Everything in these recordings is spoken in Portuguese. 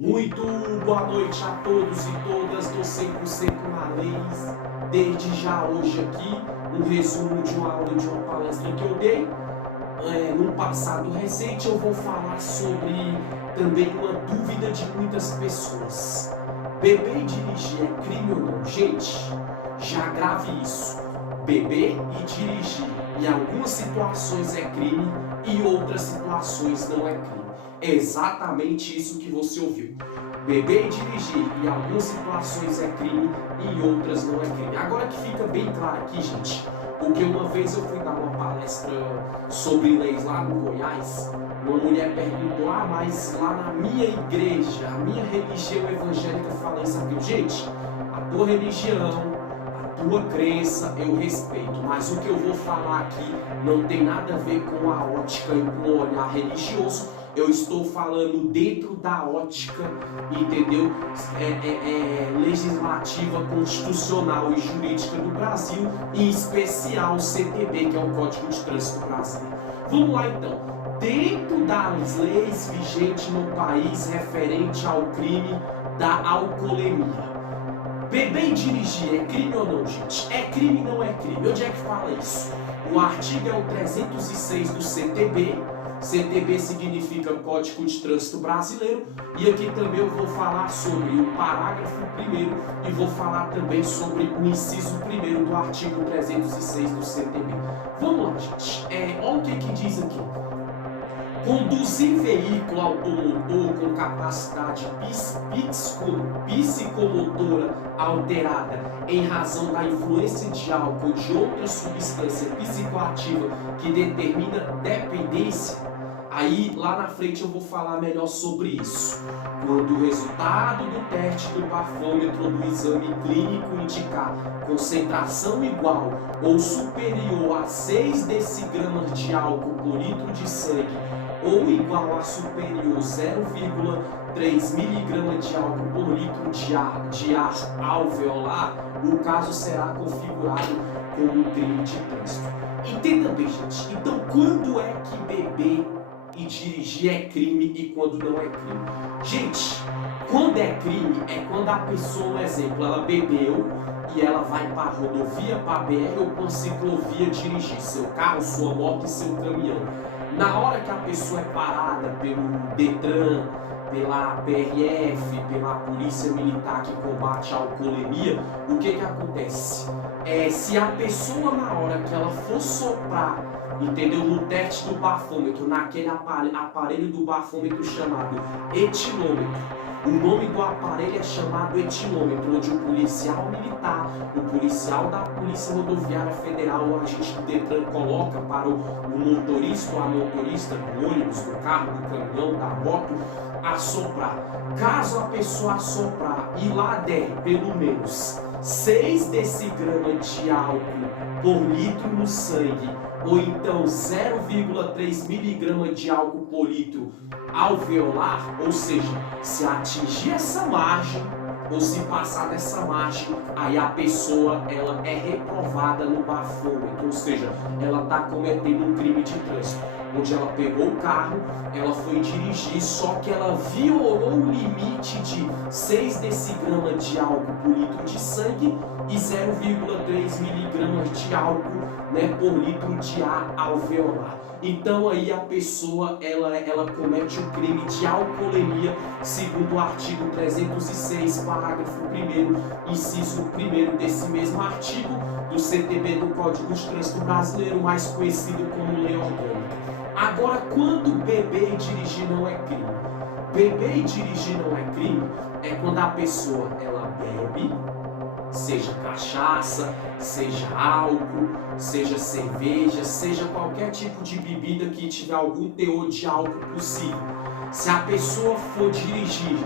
Muito boa noite a todos e todas do 100% na Leis. Desde já hoje aqui, um resumo de uma aula de uma palestra que eu dei. Num passado recente eu vou falar sobre também uma dúvida de muitas pessoas. Beber e dirigir é crime ou não? Gente, já grave isso. Beber e dirigir em algumas situações é crime e outras situações não é crime. É exatamente isso que você ouviu. Beber e dirigir em algumas situações é crime e em outras não é crime. Agora que fica bem claro aqui, gente, porque uma vez eu fui dar uma palestra sobre leis lá no Goiás, uma mulher perguntou: mas lá na minha igreja, a minha religião evangélica fala isso aqui. Gente, a tua religião, a tua crença eu respeito, mas o que eu vou falar aqui não tem nada a ver com a ótica e com o olhar religioso. Eu estou falando dentro da ótica, entendeu? Legislativa, constitucional e jurídica do Brasil, em especial o CTB, que é o Código de Trânsito Brasileiro. Vamos lá então. Dentro das leis vigentes no país referente ao crime da alcoolemia, beber e dirigir é crime ou não, gente? É crime ou não é crime? Onde é que fala isso? O artigo é o 306 do CTB. CTB significa Código de Trânsito Brasileiro, e aqui também eu vou falar sobre o parágrafo 1º e vou falar também sobre o inciso 1º do artigo 306 do CTB. Vamos lá, gente. Olha o que diz aqui. Conduzir veículo automotor com capacidade psicomotora alterada em razão da influência de álcool ou de outra substância psicoativa que determina dependência. Aí, lá na frente eu vou falar melhor sobre isso. Quando o resultado do teste do bafômetro ou do exame clínico indicar concentração igual ou superior a 6 decigramas de álcool por litro de sangue ou igual a superior 0,3 mg de álcool por litro de ar alveolar, o caso será configurado como um crime de trânsito. Entenda bem, gente. Então, quando é que beber e dirigir é crime e quando não é crime? Gente, quando é crime é quando a pessoa, por exemplo, ela bebeu e ela vai para a rodovia, para a BR ou para a ciclovia dirigir seu carro, sua moto e seu caminhão. Na hora que a pessoa é parada pelo Detran, pela PRF, pela Polícia Militar que combate a alcoolemia, o que acontece? Se a pessoa, na hora que ela for soprar, entendeu, no teste do bafômetro, naquele aparelho do bafômetro chamado etilômetro, o nome do aparelho é chamado etilômetro, onde o policial militar, o policial da Polícia Rodoviária Federal, o agente do Detran coloca para o motorista ou a motorista do ônibus, do carro, do caminhão, da moto, assoprar. Caso a pessoa assoprar e lá der pelo menos 6 decigramas de álcool por litro no sangue, ou então 0,3 mg de álcool por litro alveolar, ou seja, se atingir essa margem ou se passar dessa margem, aí a pessoa ela é reprovada no bafômetro, ou seja, ela está cometendo um crime de trânsito, onde ela pegou o carro, ela foi dirigir, só que ela violou o limite de 6 decigramas de álcool por litro de sangue e 0,3 mg de álcool, né, por litro de ar alveolar. Então aí a pessoa ela comete o crime de alcoolemia, segundo o artigo 306, parágrafo 1º, inciso 1º desse mesmo artigo do CTB, do Código de Trânsito Brasileiro, mais conhecido como Lei Orgânica. Agora, quando beber e dirigir não é crime? Beber e dirigir não é crime é quando a pessoa ela bebe, seja cachaça, seja álcool, seja cerveja, seja qualquer tipo de bebida que tiver algum teor de álcool possível. Se a pessoa for dirigir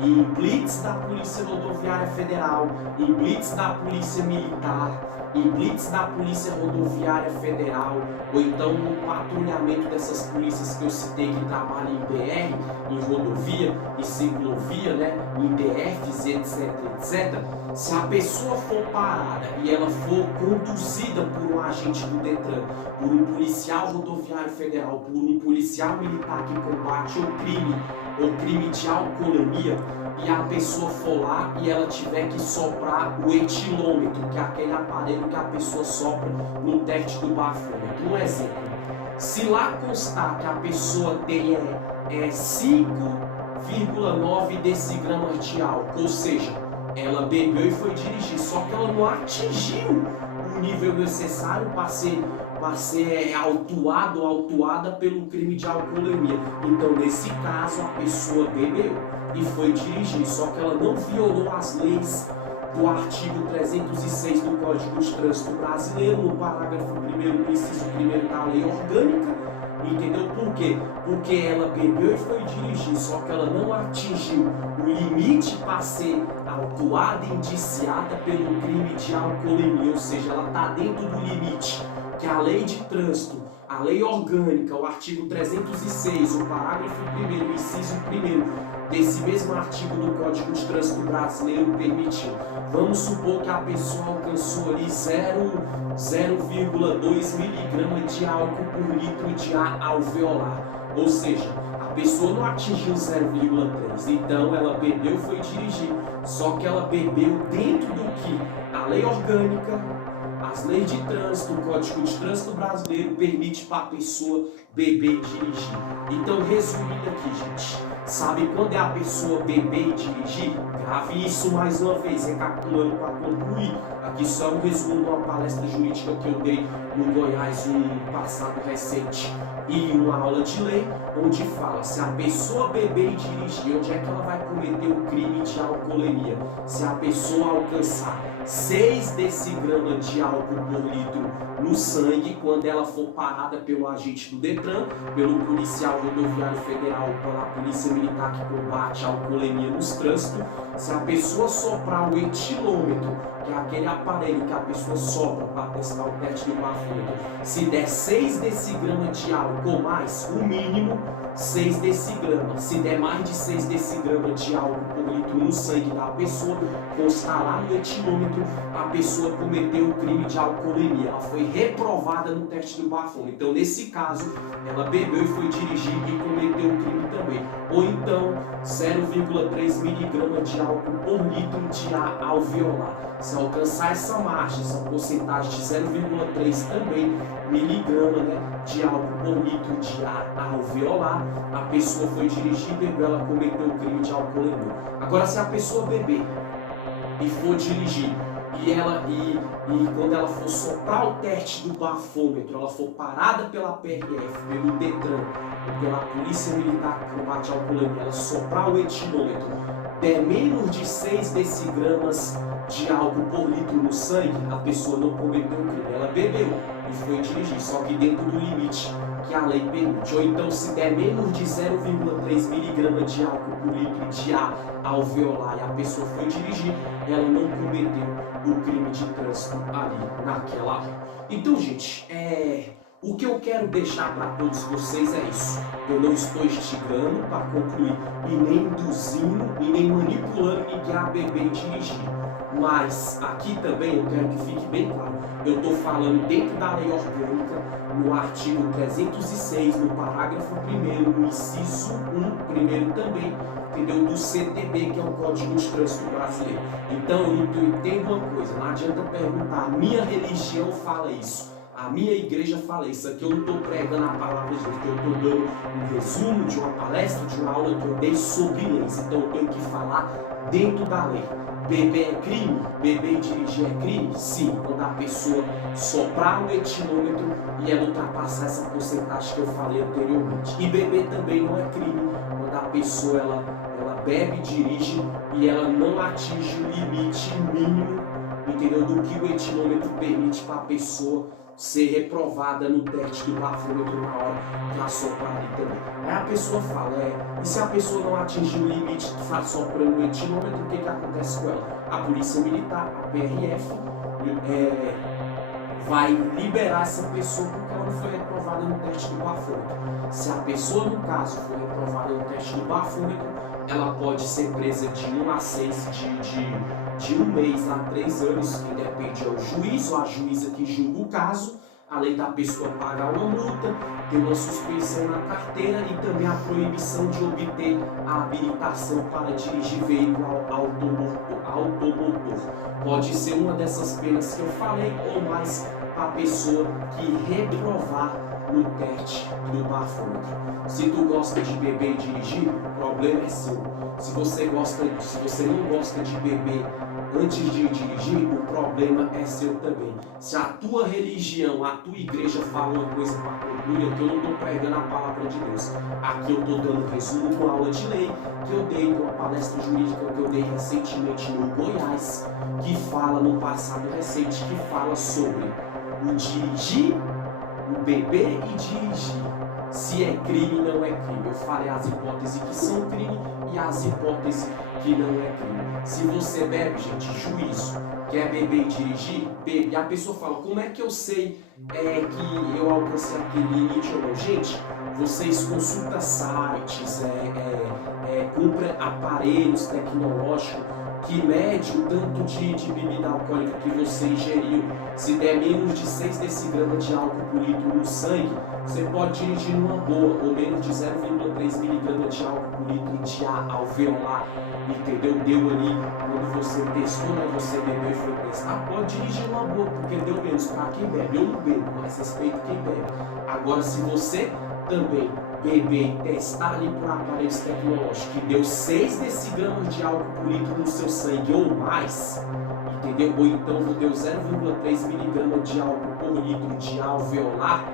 em blitz da Polícia Rodoviária Federal, em blitz da Polícia Militar, em blitz da Polícia Rodoviária Federal, ou então no patrulhamento dessas polícias que eu citei que trabalham em BR, em rodovia, em ciclovia, né, em DFs, etc, etc, se a pessoa for parada e ela for conduzida por um agente do Detran, por um policial rodoviário federal, por um policial militar que combate o crime, crime ou crime de alcoolemia e a pessoa for lá e ela tiver que soprar o etilômetro, que é aquele aparelho que a pessoa sopra no teste do bafômetro. Um exemplo, se lá constar que a pessoa tem 5,9 decigramas de álcool, ou seja, ela bebeu e foi dirigir, só que ela não atingiu o nível necessário para ser autuado ou autuada pelo crime de alcoolemia. Então, nesse caso, a pessoa bebeu e foi dirigir, só que ela não violou as leis do artigo 306 do Código de Trânsito Brasileiro, no parágrafo 1º, no inciso 1º da lei orgânica. Entendeu por quê? Porque ela bebeu e foi dirigir, só que ela não atingiu o limite para ser autuada e indiciada pelo crime de alcoolemia, ou seja, ela está dentro do limite que a lei de trânsito, a lei orgânica, o artigo 306, o parágrafo 1º, inciso 1º desse mesmo artigo do Código de Trânsito Brasileiro permitiu. Vamos supor que a pessoa alcançou ali 0,2 miligramas de álcool por litro de ar alveolar, ou seja, a pessoa não atingiu 0,3, então ela bebeu e foi dirigir, só que ela bebeu dentro do que a lei orgânica, as leis de trânsito, o Código de Trânsito Brasileiro permite para a pessoa beber e dirigir. Então, resumindo aqui, gente, sabe quando é a pessoa beber e dirigir? Grave isso mais uma vez, recapitulando para concluir. Aqui só um resumo de uma palestra jurídica que eu dei no Goiás no passado recente e uma aula de lei, onde fala se a pessoa beber e dirigir, onde é que ela vai cometer o crime de alcoolemia? Se a pessoa alcançar 6 decigramas de álcool por litro no sangue, quando ela for parada pelo agente do Detran, pelo policial rodoviário federal, pela polícia militar que combate a alcoolemia nos trânsitos, se a pessoa soprar o etilômetro, que é aquele aparelho que a pessoa sopra para testar o teste do bafômetro, se der 6 decigramas de álcool ou mais, o mínimo 6 decigramas. Se der mais de 6 decigramas de álcool por litro no sangue da pessoa, constar lá no etilômetro, a pessoa cometeu o crime de alcoolemia. Ela foi reprovada no teste do bafômetro. Então, nesse caso, ela bebeu e foi dirigir e cometeu o crime também. Ou então, 0,3 miligramas de álcool por litro de ar alveolar. Se alcançar essa margem, essa porcentagem de 0,3 também miligrama, de álcool por litro de ar alveolar, a pessoa foi dirigir, bebeu, ela cometeu o crime de alcoolemia. Agora, se a pessoa beber e for dirigir e quando ela for soprar o teste do bafômetro, ela for parada pela PRF, pelo Detran, pela Polícia Militar que combate a alcoolemia, ela soprar o etilômetro, der menos de 6 decigramas de álcool por litro no sangue, a pessoa não cometeu o crime. Ela bebeu e foi dirigir, só que dentro do limite que a lei permite. Ou então, se der menos de 0,3 miligramas de álcool por litro de ar alveolar e a pessoa foi dirigir, ela não cometeu o crime de trânsito ali naquela hora. Então, gente, o que eu quero deixar para todos vocês é isso. Eu não estou instigando para concluir e nem induzindo e nem manipulando ninguém a beber e dirigir. Mas aqui também eu quero que fique bem claro. Eu estou falando dentro da lei orgânica, no artigo 306, no parágrafo 1º, no inciso 1, primeiro também, entendeu? Do CTB, que é o Código de Trânsito Brasileiro. Então, eu entendo uma coisa, não adianta perguntar, a minha religião fala isso. A minha igreja fala isso. Aqui eu não estou pregando a palavra de Deus, eu estou dando um resumo de uma palestra, de uma aula que eu dei sobre leis. Então eu tenho que falar dentro da lei. Beber é crime? Beber e dirigir é crime? Sim, quando a pessoa soprar o etilômetro e ela ultrapassar essa porcentagem que eu falei anteriormente. E beber também não é crime quando a pessoa ela bebe e dirige e ela não atinge o limite mínimo, entendeu? Do que o etilômetro permite para a pessoa ser reprovada no teste do bafômetro na hora que assoprar ali também. Aí a pessoa fala, e se a pessoa não atingir o limite de assoprando o etilômetro, o que acontece com ela? A Polícia Militar, a PRF, vai liberar essa pessoa porque ela não foi reprovada no teste do bafômetro. Se a pessoa, no caso, for reprovada no teste do bafômetro, ela pode ser presa de 1 a 6, de 1 mês a 3 anos, que depende ao juiz ou a juíza que julga o caso, além da pessoa pagar uma multa, ter uma suspensão na carteira e também a proibição de obter a habilitação para dirigir veículo automotor. Pode ser uma dessas penas que eu falei ou mais para a pessoa que reprovar no teste do bafômetro. Se tu gosta de beber e dirigir, o problema é seu. Se você não gosta de beber antes de dirigir, o problema é seu também. Se a tua religião, a tua igreja fala uma coisa para concluir, aqui eu não estou pregando a palavra de Deus. Aqui eu estou dando resumo de uma aula de lei que eu dei, de uma palestra jurídica que eu dei recentemente no Goiás, que fala no passado recente, que fala sobre o dirigir, o beber e dirigir. Se é crime, não é crime. Eu falei as hipóteses que são crime e as hipóteses que não é crime. Se você bebe, gente, juízo. Quer beber e dirigir? Bebe. E a pessoa fala, como é que eu sei que eu alcancei aquele limite ou não? Gente, vocês consultam sites, compram aparelhos tecnológicos que mede o tanto de bebida alcoólica que você ingeriu. Se der menos de 6 decigramas de álcool por litro no sangue, você pode dirigir numa boa, ou menos de 0,3 miligramas de álcool por litro de ar alveolar, entendeu? Deu ali, quando você testou, né? Você bebeu e foi testar, pode dirigir numa boa, porque deu menos para quem bebe. Eu não bebo, mas respeito quem bebe. Agora, se você também beber e testar ali por aparelhos tecnológicos que deu 6 decigramas de álcool por litro no seu sangue ou mais, entendeu? Ou então deu 0,3 miligramas de álcool por litro de alveolar,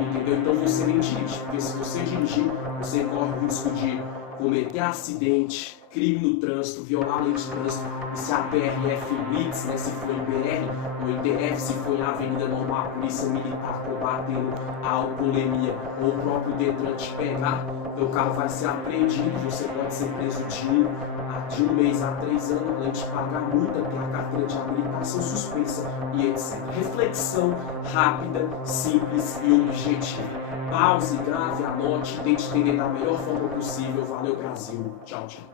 entendeu? Então você nem dirige, porque se você dirigir, você corre o risco de cometer acidente, crime no trânsito, violar a lei de trânsito, e se a PRF blitz, né, se for em BR ou em DF, se for em avenida normal, a polícia militar combatendo a alcoolemia ou o próprio Detran te pegar, o carro vai ser apreendido, você pode ser preso de um mês a 3 anos, além de pagar multa, ter a carteira de habilitação suspensa e etc. Reflexão rápida, simples e objetiva. Pause, grave, anote, tente entender da melhor forma possível. Valeu, Brasil. Tchau, tchau.